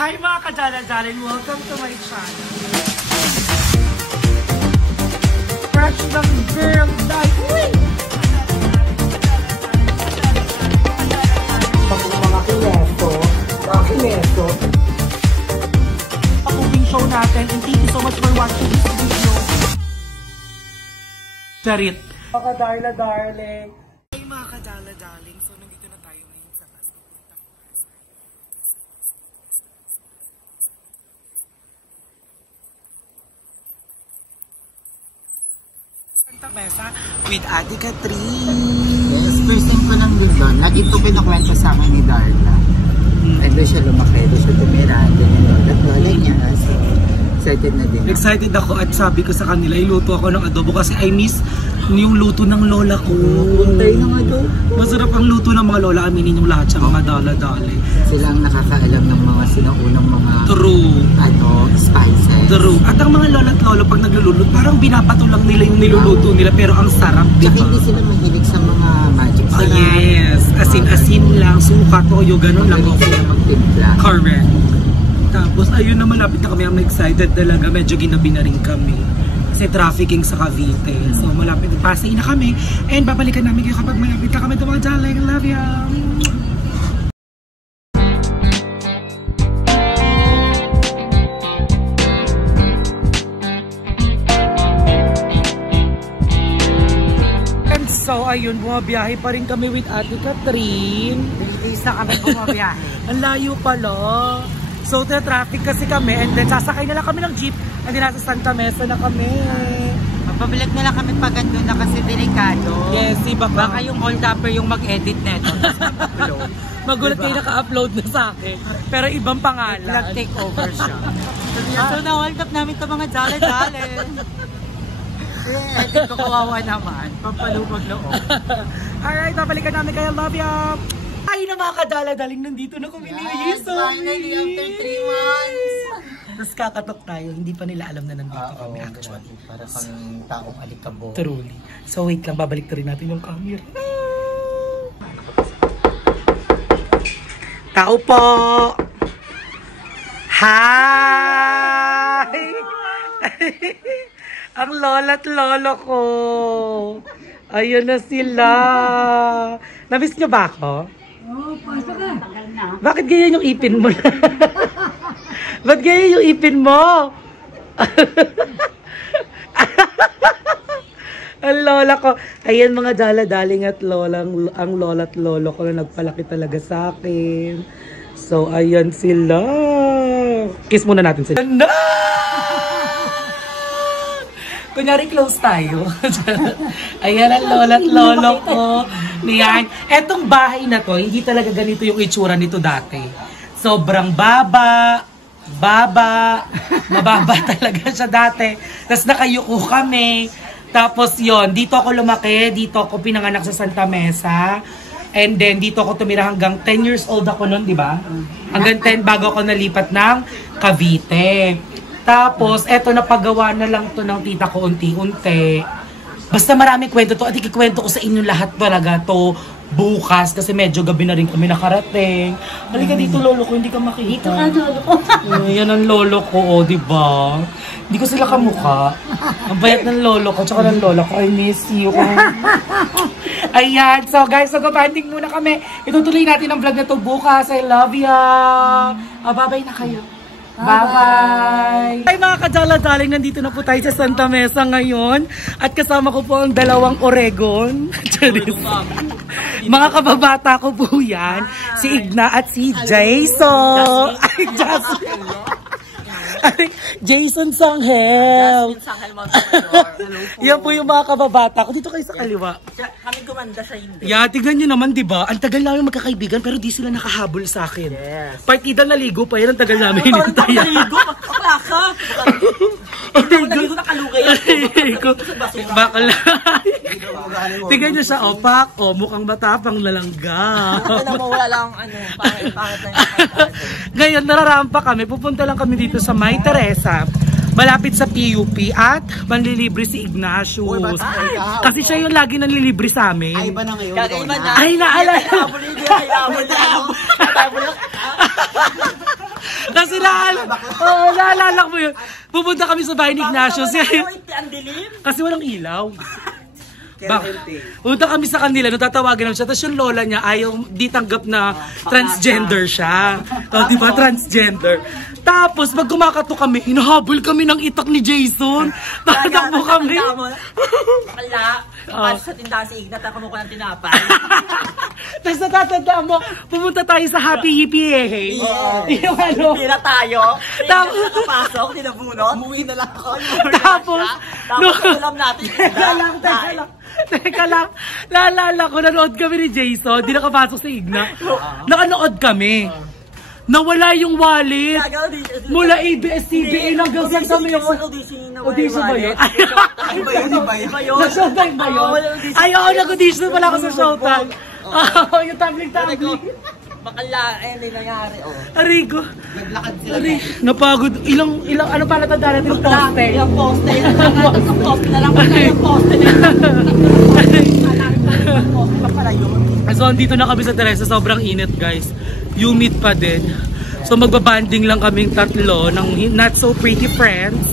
Hi mga kadala-daling, welcome to my channel. Fresh ng girl night. Mga kineso. Pag-ubing show natin, and thank you so much for watching this video. Charit. Mga kadala-darling. Hey mga kadala-darling, so nandito na tayo ngayon sa taas. Santa Mesa with Ate Catherine. Yes, first time ko lang din doon. Lagi ito pinakwento sa akin ni Darla. And doon siya lumaki, doon siya tumira. At wala niya. So, excited na din. Excited ako at sabi ko sa kanila, iluto ako ng adobo kasi I miss yung luto ng lola ko. Puntay ng adobo. Masarap ang luto ng mga lola, aminin yung lahat sa mga dala-dali. Sila ang nakakaalam ng mga sinaunang mga spices. True. At ang mga lola at lolo pag nagluluto, parang binapato lang nila yung niluluto nila pero ang sarap. Tsaka hindi sila mahilig sa mga magic sarap. Yes. Asin-asin lang, suka, toyo, ganun lang. Magaling sila magtimpla. Correct. Tapos ayun na malapit na kami, ang excited talaga, medyo ginabi na rin kami. Kasi trafficking sa Cavite. So malapit, pasay na kami. And babalikan namin kayo kapag malapit na kami. Ito mga darling, love you! So ayun, bumabiyahe pa rin kami with Ate Catherine. Bilis na kami bumabiyahe. Ang layo pala. So traffic kasi kami and then sasakay na lang kami ng jeep and then nasa Santa Mesa na kami. Mapabalik na lang kami pag andun na kasi delikado. Yes, iba pa. Baka yung hold-upper yung mag-edit neto. Magulat kayo naka-upload na sa akin. Pero ibang pangalan. Nag-take over siya. So na-hold up namin ito mga jale-jale. Edit ko kawawa naman. Pampalubag loob. Alright, babalikan namin kayo. Love you! Ay na mga kadala-daling, nandito na kami ni Riso. Finally, after 3 months. Tapos kakatok tayo, hindi pa nila alam na nandito kami actually. Para pang taong alikabo. Truly. So wait lang, babalik na rin natin yung camera. Tao po! Hi! Ang lola't lolo ko. Ayun na sila. Namiss nyo ba ako? Oo, pasok ka. Bakit ganyan yung ipin mo? Ba't ganyan yung ipin mo? Ang lola ko. Ayan mga dala-daling at lola. Ang lola at lolo ko na nagpalaki talaga sa akin. So, ayan sila. Kiss muna natin sila. No! Kunyari close tayo. Ayan ang lola at lolo ko. Niyan. Etong bahay na to, hindi talaga ganito yung itsura nito dati. Sobrang mababa talaga siya dati. Tapos nakayuko kami. Tapos yon, dito ako lumaki, dito ako pinanganak sa Santa Mesa. And then dito ako tumira hanggang 10 years old ako noon, di ba? Hanggang 10 bago ako nalipat ng Cavite. Tapos, eto napagawa na lang to ng tita ko unti-unti. Basta maraming kwento to at ikikwento ko sa inyo lahat talaga to bukas kasi medyo gabi na rin kami nakarating. Halika dito lolo ko, hindi ka makikita. Dito ka lolo ko. Yan ang lolo ko, oh, di ba? Hindi ko sila kamukha. Ang bayat ng lolo ko, tsaka ng lola ko. I miss you. Ayan. So guys, mag-banding muna kami. Itutuloy natin ang vlog na to bukas. I love ya. Bye-bye na kayo. Bye-bye! Hi mga kadala-daling, nandito na po tayo sa Santa Mesa ngayon. At kasama ko po ang dalawang Oregon. Mga kababata ko po yan. Si Igna at si Jason. Ay, Jason Sanghel. Yan po yung mga kababata ko. Dito kayo sa kaliwa. Kami gumanda siya hindi. Yeah, tignan nyo naman, di ba? Ang tagal namin magkakaibigan pero di sila nakahabol sa akin. Yes. Partida naligo pa yan. Ang tagal namin hinintay. Naligo? Bakla ka! Naligo na kalugay. Bakla. Tignan nyo siya, opak. O, mukhang matapang lalangga. Wala lang, pangit lang. Ngayon, nararampa kami. Pupunta lang kami dito sa May Teresa. Malapit sa PUP at manlilibre si Ignacio. Kasi siya yung lagi nanlilibre sa amin. Ay, ba na ngayon? Ay, naalala. Kasi naalala mo yun. Pupunta kami sa bahay ni Ignacio. Kasi walang ilaw. Punta kami sa kanila, natatawagan naman siya. Tapos yung lola niya ayaw di tanggap na transgender siya. Diba? Transgender. Tapos pag kumakato kami, hinahabol kami ng itak ni Jason. Tatakbo kami. Bakla, paano sa tindahan si Ignat, ako mo ko ng tinapay. Tapos natatandaan mo, pumunta tayo sa Happy Yippee eh. Yung ano. Hindi na tayo. Tapos nakapasok, tinabunot. Umuwi na lang ako. Tapos alam natin. Teka lang, naalala ko, nanood kami ni Jason, di nakapasok sa Igna. Nakanood kami. Nawala yung wallet. Mula ABS-CBN hanggang sa Mesa. Audition ba yun? Nag-showtime ba yun? Ay, oo, nag-audition pala ako sa showtime. Yung tabling-tabling. Bakala, hindi nangyari, Arigo. Naglakad sila. Napagod. Ilang, ano pala tanda natin yung poste? Yung poste. Yung poste na lang. Yung poste na lang. So, andito na kami sa Teresa. Sobrang init, guys. Humid pa din. So, magbabanding lang kaming tatlo ng not so pretty friends.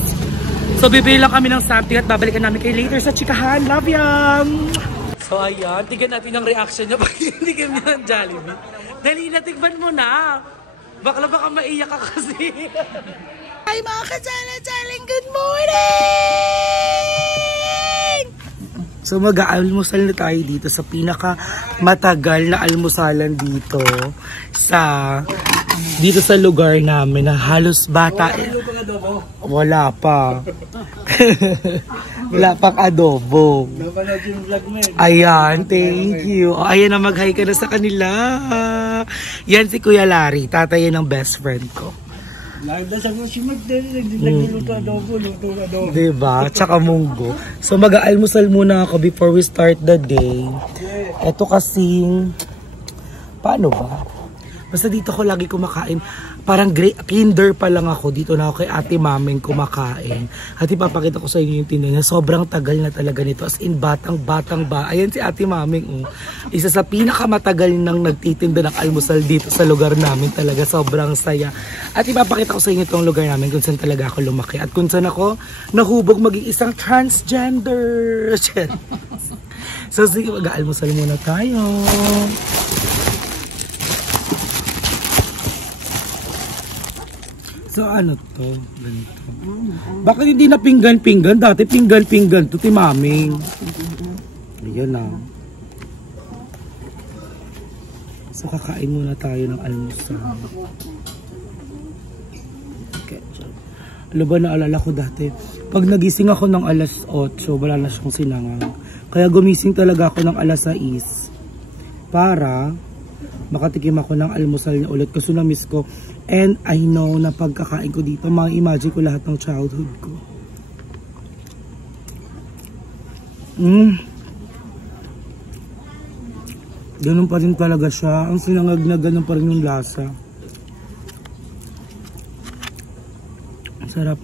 So, bibili lang kami ng something at babalikan namin kayo later sa chikahan. Love yam! So, ayan. Tignan natin ang reaction niya pag hindi kami ng Jollibee. Dali na, tigban mo na. Baka maiyak ka kasi. Hi mga kasala-saling, good morning! So mag-aalmusal na tayo dito sa pinaka matagal na almusalan dito sa lugar namin na halos bata. Wala pa. Wala pang adobo. Ayan, thank you. Ayan na, mag-hi ka na sa kanila. Yan si Kuya Larry, tatay ng best friend ko. Diba? Tsaka munggo. So mag-aalmusal muna ako before we start the day. Ito kasing, paano ba? Basta dito ko lagi kumakain. Parang kinder pa lang ako. Dito na ako kay Ate Mameng kumakain. At ipapakita ko sa inyo yung tinda niya. Sobrang tagal na talaga nito. As in, batang-batang ba. Ayan si Ate Mameng. Isa sa pinakamatagal nang nagtitinda ng almusal dito sa lugar namin talaga. Sobrang saya. At ipapakita ko sa inyo itong lugar namin kung saan talaga ako lumaki. At kung saan ako nahubog maging isang transgender. So sige, mag-almusal muna tayo. So ano to? Ganito. Bakit hindi na pinggan-pinggan? Dati pinggan-pinggan to, Timaming. Ayan na. So kakain muna tayo ng almusal. Ketchup. Alam ba, naalala ko dati, pag nagising ako ng alas 8, wala na siyang sinangang. Kaya gumising talaga ako ng alas 6 para makatikim ako ng almusal niya ulit kasi na-miss ko. And I know na pagkakain ko dito, ma-imagine ko lahat ng childhood ko. Ganun pa rin talaga siya. Ang sinangag na ganun pa rin yung lasa. Ang sarap.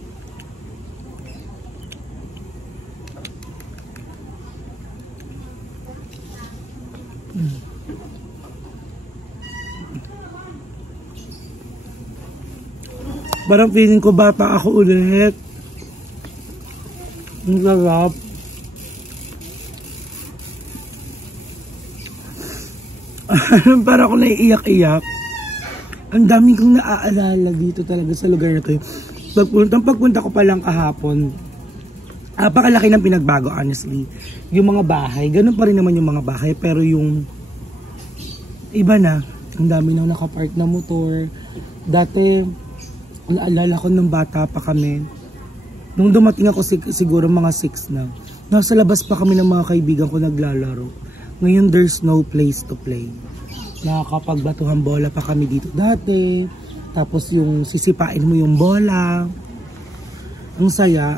Parang feeling ko bata ako ulit. Ang sarap. Parang ako naiiyak-iyak. Ang dami kong naaalala dito talaga sa lugar na to. Pagpunta ko pa lang kahapon, napakalaki ng pinagbago honestly. Yung mga bahay, ganun pa rin naman yung mga bahay. Pero yung iba na, ang dami na nakapark na motor. Dati, naalala ko nung bata pa kami. Nung dumating ako siguro mga 6 na. Nasa labas pa kami ng mga kaibigan ko naglalaro. Ngayon there's no place to play. Nakakapagbatuhan bola pa kami dito dati. Tapos yung sisipain mo yung bola. Ang saya.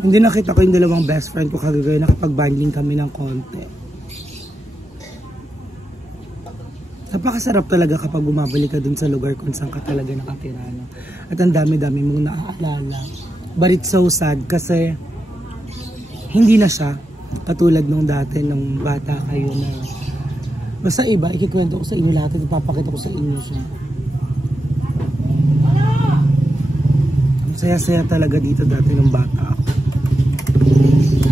Hindi nakita ko yung dalawang best friend ko kagagaya. Nakapag-bonding kami ng konti. Napakasarap talaga kapag bumabalik ka dun sa lugar kung saan ka talaga nakatira. No? At ang dami-dami mong naaalala. But it's so sad kasi hindi na siya katulad nung dati nung bata kayo na basta iba, ikikwento ko sa inyo lahat at ipapakita ko sa inyo siya. saya-saya talaga dito dati ng bata ako.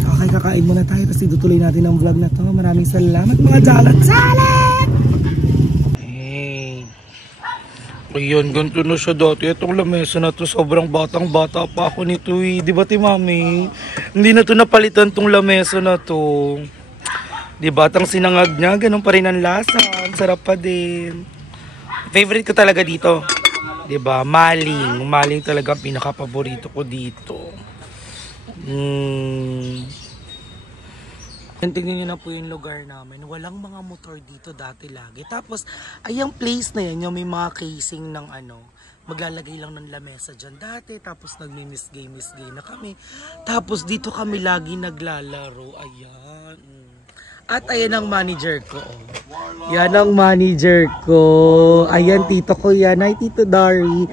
Okay, kakain muna tayo kasi tutuloy natin ang vlog na to. Maraming salamat mga jalat-jalat! Hey. Ayan, ganito na siya dati. Itong lamesa na to, sobrang batang-bata pa ako nito eh. Di ba, Mami? Hindi na to napalitan tong lamesa na to. Di ba, tang sinangag niya, ganun pa rin ang lasa. Ang sarap pa din. Favorite ko talaga dito. Di ba, maling. Maling talaga ang pinaka-paborito ko dito. Tingnan nyo na po yung lugar namin. Walang mga motor dito dati lagi. Tapos, ay yung place na yan, yung may mga casing ng maglalagay lang ng lamesa dyan dati. Tapos, nagmi-misgay na kami. Tapos, dito kami lagi naglalaro. Ayan. At ayan ang manager ko. Yan ang manager ko. Ayan, tito ko yan. Ay, Tito Dari.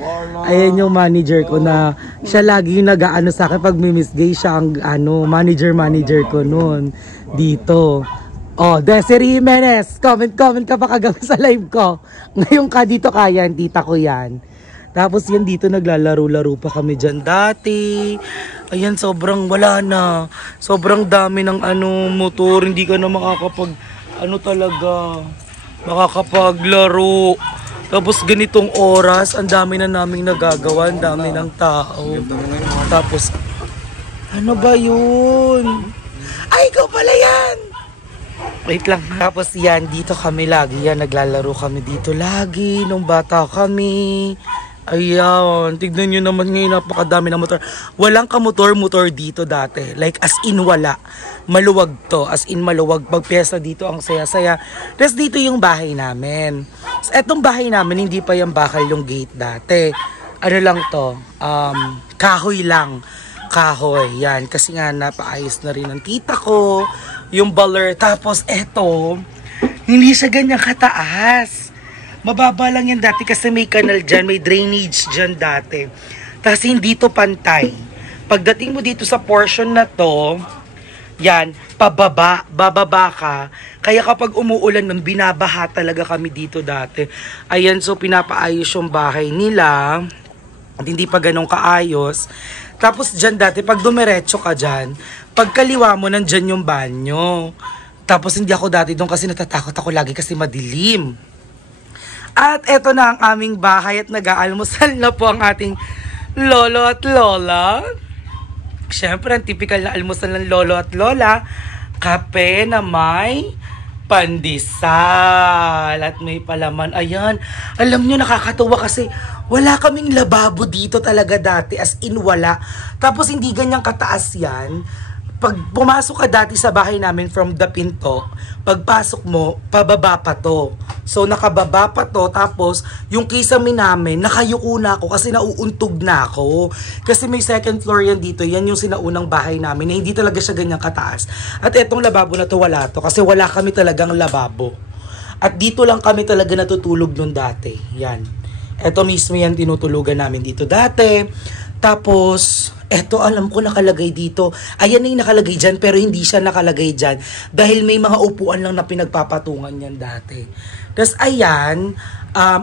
Ayan yung manager ko na siya lagi yung nag-aano sa akin pag mimisgay siya ang manager ko noon dito. Oh, Desiree Jimenez. Comment ka pa kagabi sa live ko. Ngayon ka dito kayan, tita ko yan. Tapos yan dito naglalaro-laro pa kami dyan dati. Ayan, sobrang wala na. Sobrang dami ng motor. Hindi ka na makakapaglaro. Tapos ganitong oras, ang dami na naming nagagawa. Ang dami ng tao. Tapos, ano ba yun? Ay, ikaw pala yan! Wait lang. Tapos yan, dito kami lagi. Yan, naglalaro kami dito lagi. Nung bata kami. Ayan, tignan nyo naman ngayon, napakadami ng motor. Walang kamotor-motor dito dati. Like, as in wala. Maluwag to. As in maluwag. Pag piyesta dito, ang saya-saya. Tapos dito yung bahay namin. So, etong bahay namin, hindi pa yung bakal yung gate dati. Ano lang to? Kahoy lang. Kahoy. Yan. Kasi nga, napaayos na rin ng tita ko. Yung baler. Tapos, eto, hindi siya ganyan kataas. Mababa lang yan dati kasi may kanal dyan, may drainage dyan dati. Tapos hindi to pantay. Pagdating mo dito sa portion na to, yan, bababa ka. Kaya kapag umuulan nun, binabaha talaga kami dito dati. Ayan, so pinapaayos yung bahay nila. At hindi pa ganun kaayos. Tapos dyan dati, pag dumiretso ka dyan, pagkaliwa mo, nandyan yung banyo. Tapos hindi ako dati doon kasi natatakot ako lagi kasi madilim. At eto na ang aming bahay at nag-aalmusal na po ang ating lolo at lola. Siyempre, ang typical na almusal ng lolo at lola, kape na may pandesal at may palaman. Ayan, alam nyo, nakakatuwa kasi wala kaming lababo dito talaga dati, as in wala. Tapos hindi ganyang kataas yan. Pag pumasok ka dati sa bahay namin from the pinto, pagpasok mo, pababa pa to. So, nakababa pa to. Tapos, yung kisame namin, nakayuko na ako kasi nauuntog na ako. Kasi may second floor yan dito. Yan yung sinaunang bahay namin na hindi talaga siya ganyang kataas. At etong lababo na to, wala to. Kasi wala kami talagang lababo. At dito lang kami talaga natutulog nun dati. Yan. Eto mismo yan tinutulugan namin dito dati. Tapos, eto alam ko nakalagay dito. Ayan na yung nakalagay dyan, pero hindi siya nakalagay dyan. Dahil may mga upuan lang na pinagpapatungan yan dati. Tapos ayan,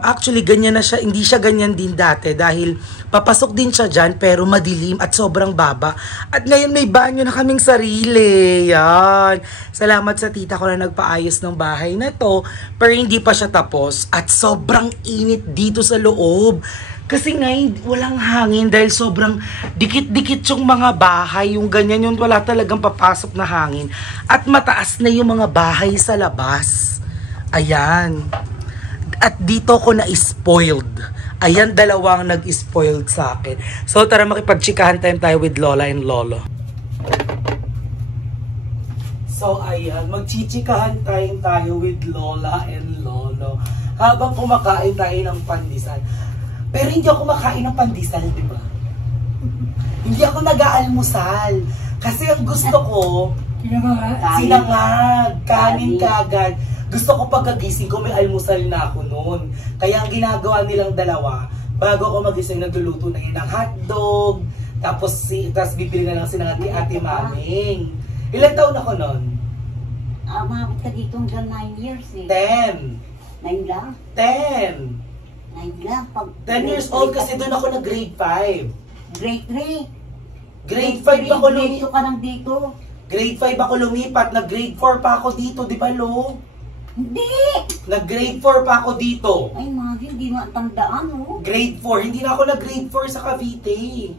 actually ganyan na siya, hindi siya ganyan din dati. Dahil papasok din siya dyan, pero madilim at sobrang baba. At ngayon may banyo na kaming sarili. Yan. Salamat sa tita ko na nagpaayos ng bahay na to. Pero hindi pa siya tapos. At sobrang init dito sa loob. Kasi ngayon, walang hangin dahil sobrang dikit-dikit yung mga bahay. Yung ganyan, yung wala talagang papasok na hangin. At mataas na yung mga bahay sa labas. Ayan. At dito ko na-spoiled. Ayan, dalawang nag-spoiled sa akin. So, tara makipag-chikahan tayo with Lola and Lolo. So, ayan. Mag-chichikahan tayo with Lola and Lolo. Habang kumakain tayo ng pandesal. Pero hindi ako makain ng pandesal, di ba? Hindi ako nag-aalmusal. Kasi ang gusto ko, sinangag, kanin kagad. Gusto ko pagkagising ko, may almusal na ako noon. Kaya ang ginagawa nilang dalawa, bago ako magising, nagluluto na yun ng hotdog. Tapos bibili na lang sinangag ni Ate Maming. Ilan taon ako noon? Umabot ka dito hanggang 9 years eh. 10. 9 lang? 10. 9 lang. 10 years old kasi doon ako nag-grade 5. Grade 3. Grade 5 ako Grade 2 lumipat. ka lang dito. Grade 5 ako lumipat. Nag-grade 4 pa ako dito, di ba, Lo? Hindi! Nag-grade 4 pa ako dito. Ay, mga hindi mo tandaan, oh. Grade 4. Hindi na ako nag-grade 4 sa Cavite.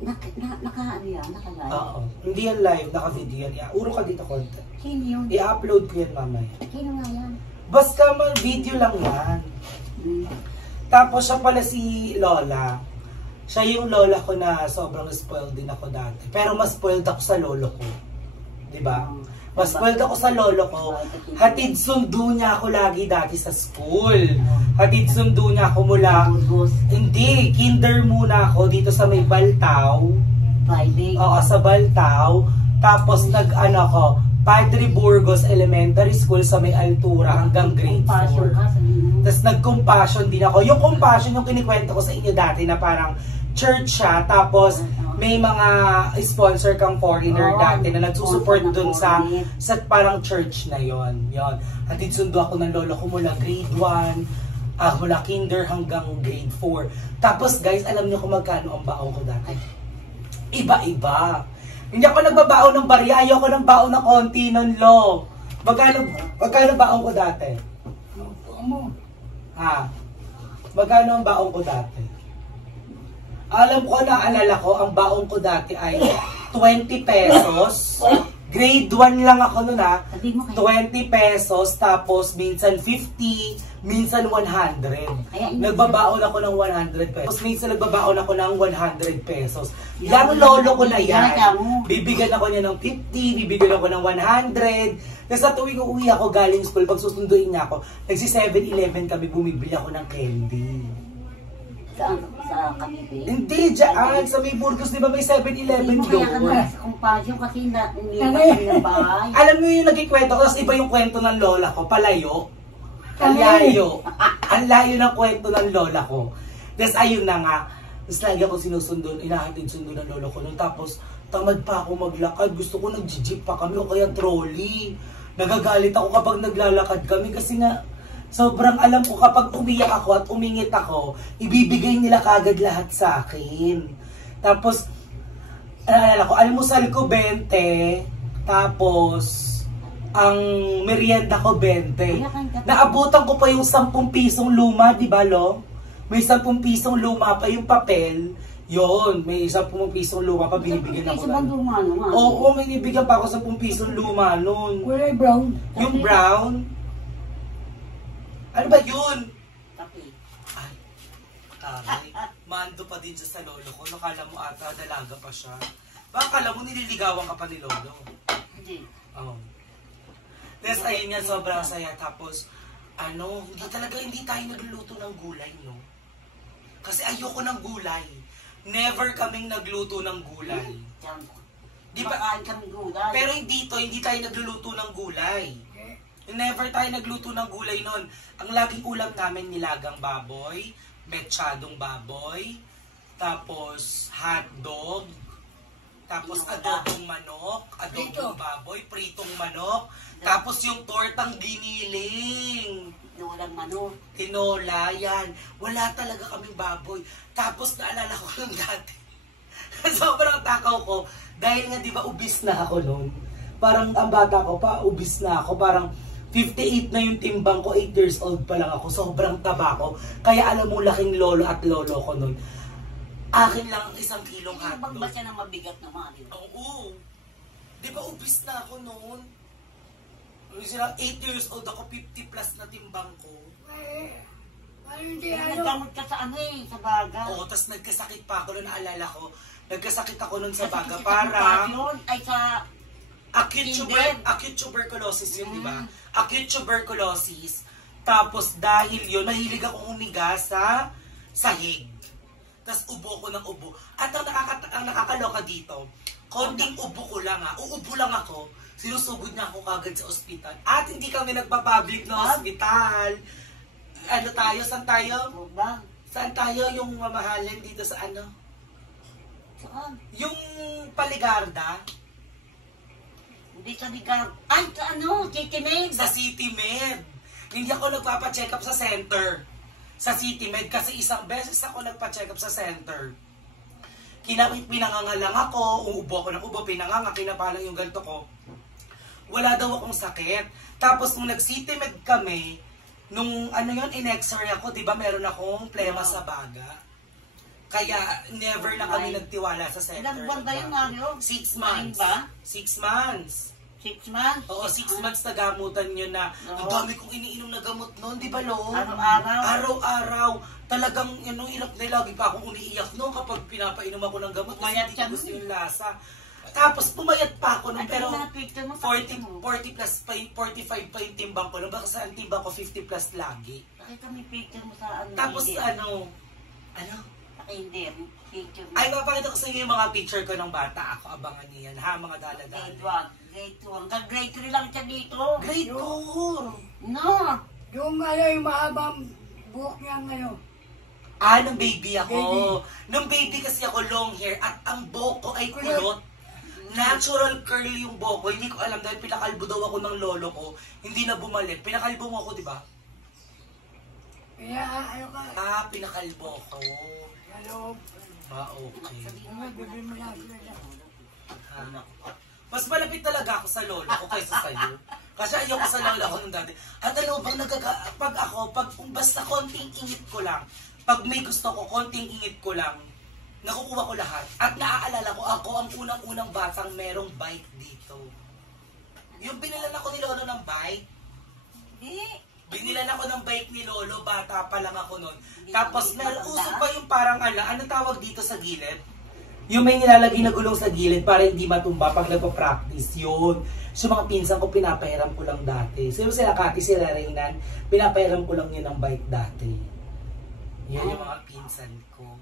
Naka-ano yan? Naka-live? Oo. Hindi yan live, naka-video yan. Uro ka dito konti. Sino yun? I-upload ko yan mamaya. Sino nga yan? Basta video lang yan. Tapos siya pala si Lola. Siya yung lola ko na sobrang spoiled din ako dati. Pero mas spoiled ako sa lolo ko. Diba? Mas spoiled ako sa lolo ko. Hatid sundo niya ako lagi dati sa school. Hatid sundo niya ako mula... Burgos. Hindi, kinder muna ako dito sa may Baltaw. Friday. Oo, sa Baltaw. Tapos nag-ano ko, Padre Burgos Elementary School sa may Altura hanggang grade 4. Compassion ka, sabihin mo. Tapos nag-compassion din ako. Yung compassion yung kinikwento ko sa inyo dati na parang church siya, tapos may mga sponsor kang foreigner dati na nagsusupport dun sa parang church na yon. Yon. Hatid sundo ako ng lolo ko mula grade 1, mula kinder hanggang grade 4. Tapos guys, alam niyo kung magkano ang baon ko dati? Iba-iba. Hindi ako nagbabaon ng barya, ayoko ng baon ng konti nun, Lo. Magkano baon ko dati? Ha? Magkano ang baon ko dati? Alam ko, naalala ko, ang baon ko dati ay 20 pesos. Grade 1 lang ako nun 20 pesos, tapos minsan 50, minsan 100. Nagbabaon ako ng 100 pesos. Minsan nagbabaon ako ng 100 pesos. Yung lolo ko na yan, bibigyan ako niya ng 50, bibigyan ako ng 100. Tapos sa tuwing uuwi ako galing school, pag susunduin niya ako, nagsi 7-Eleven kami, bumibili ako ng candy. Saan? Sa Cavite? Hindi, dyan. Sa may Burgos, di ba may 7-Eleven Hindi mo kaya doon? sa compassion kasi umiiyak ng bahay. Alam mo yung nagkikwento ko, tapos iba yung kwento ng lola ko, palayo. Ang layo. Ang layo ng kwento ng lola ko. Tapos ayun na nga, tapos lagi ako sinusundo, inahatid sundo ng lola ko. Tapos tamad pa ako maglakad, gusto ko nag-jeep pa kami o kaya trolley. Nagagalit ako kapag naglalakad kami kasi nga, sobrang alam ko kapag umiyak ako at umingit ako, ibibigay nila kagad lahat sa akin. Tapos, naalala ko, almusal ko 20, tapos, ang merienda ko 20. Naabutan ko pa yung 10 pisong luma, di ba, Lo? May 10 pisong luma pa yung papel. Yon, may 10 pisong luma pa, binibigyan ako. Oo, may binibigyan pa ako 10 pisong luma nun. Wala yung brown. Yung brown? Ano ba yun? Ay, taray. Mando pa din siya sa lolo ko. Nakala mo ata, dalaga pa siya. Baka kala mo nililigawan ka pa ni lolo. Hindi. Oo. Tapos ayun nga, sobrang saya. Tapos, hindi tayo nagluluto ng gulay, no? Kasi ayoko ng gulay. Never kaming nagluto ng gulay. Di ba? Pero hindi tayo nagluluto ng gulay. Never tayo nagluto ng gulay nun. Ang laging ulam namin nilagang baboy, mechadong baboy, tapos hotdog, tapos adobong manok, adobong baboy, pritong manok, tapos yung tortang giniling. Walang manok. Tinola, yan. Wala talaga kaming baboy. Tapos naalala ko nung dati. Sobrang takaw ko. Dahil nga di ba ubis na ako nun. Parang ang bata ko pa, ubis na ako. Parang 58 na yung timbang ko, 8 years old pa lang ako. Sobrang taba ko. Kaya alam mo, laking lolo at lolo ko nun. Akin lang 1 kilong hotdog. Hindi ba siya ng mabigat naman? Oo. Di ba ubis na ako noon? 8 years old ako, 50 plus na timbang ko. Nagkamot ka sa sa baga. Oo, tas nagkasakit pa ako noon, naalala ko. Nagkasakit ako noon sa baga para... Ay, sa... Acute tuberculosis yun, di ba? Acute tuberculosis. Tapos dahil yun, mahilig akong humiga sa sahig. Tapos ubo ko ng ubo. At ang nakakaloka dito, konting ubo ko lang uubo lang ako, sinusugod niya ako kagad sa ospital. At hindi kami nagpa-public na ospital. Ano tayo? Saan tayo? Saan tayo yung mamahalin dito sa ano? Saan? Yung Paligarda. Hindi sa Ligar. Ay, sa City Med. Sa City Med. Hindi ako nagpapa-check up sa center. Sa City Med kasi isang beses ako nagpa-check up sa center. pinanganga lang ako, uubo ako ng ubo, pinanganga, kinapalang yung ganito ko. Wala daw akong sakit. Tapos nung nag-CT-med kami, nung ano yun, in-x-ray ako, di ba meron akong plema sa baga. Kaya never na kami nagtiwala sa center. Ilang buwan ba yun, Mario? 6 months. Ba? 6 months. 6 months? Oo, 6 months na gamutan yun na. Ang dami kong iniinom na gamot noon, di ba, Lo? Araw-araw? Araw-araw. Talagang, hirap na lagi pa akong umiiyak noon kapag pinapainom ako ng gamot. Kasi hindi ko gusto yung lasa. Tapos, pumayat pa ako noon, pero 40 plus, 45 pa yung timbang ko. Baka sa timbang ko, 50 plus lagi. Pakita mo yung picture mo sa ano. Tapos, ano? Hindi, picture mo. Ay, papakita ko sa inyo yung mga picture ko ng bata. Ako, abangan niyo yan, ha? Mga daladala. Grade 1, hanggang grade 3 lang siya dito. Grade 4! No! Yung yung mahabang buhok niya ngayon. Nung baby ako. Nung baby kasi ako long hair at ang buhok ko ay kulot. Natural curly yung buhok ko. Hindi ko alam dahil pinakalbo daw ako ng lolo ko. Hindi na bumalik. Pinakalbo mo ako, di ba? Kaya ayaw ka. Pinakalbo ko. Hello. Okay. Bibili mo lang sila dyan. Mas malapit talaga ako sa lolo ko kaysa sa'yo. Kasi ayoko sa lolo ko nung dati. At ano bang basta konting ingit ko lang, pag may gusto ko, konting ingit ko lang, nakukuha ko lahat. At naaalala ko, ako ang unang-unang batang merong bike dito. Yung binilan ako ni Lolo ng bike. Binilan ako ng bike ni Lolo, bata pa lang ako noon. Tapos uso pa yung parang ano tawag dito sa gilid? Yung may nilalagay na gulong sa gilid para hindi matumba pag nagpa-practice yun. So mga pinsan ko, pinapahiram ko lang dati. So yung sila Kati, sila Reynan, pinapahiram ko lang yun ng bike dati. Yun yung mga pinsan ko.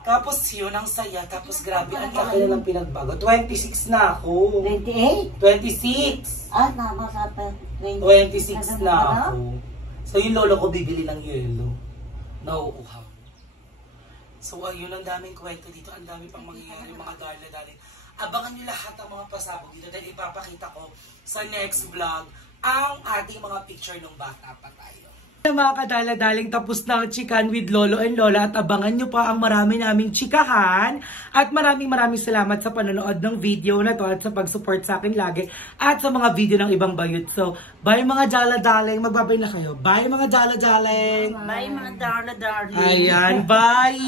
Tapos yun, ang saya. Tapos grabe, ang laki na ng pinagbago. 26 na ako. 28? 26! Tama sa 26 na ako. So yung lolo ko bibili ng yelo. Nauuhaw. So ayun, ang daming kwento dito. Ang dami pang mangyayari, mga dala-dali. Abangan nyo lahat ang mga pasabog dito dahil ipapakita ko sa next vlog ang ating mga picture ng bata pa tayo. Mga kadala-daling, tapos na ang chikahan with Lolo and Lola at abangan nyo pa ang marami naming chikahan at maraming salamat sa panonood ng video na to at sa pag-support sa akin lagi at sa mga video ng ibang bayot. So, bye mga dala-daling, magbabay na kayo. Bye mga dala-daling. Bye mga darla-darling. Ayan, bye.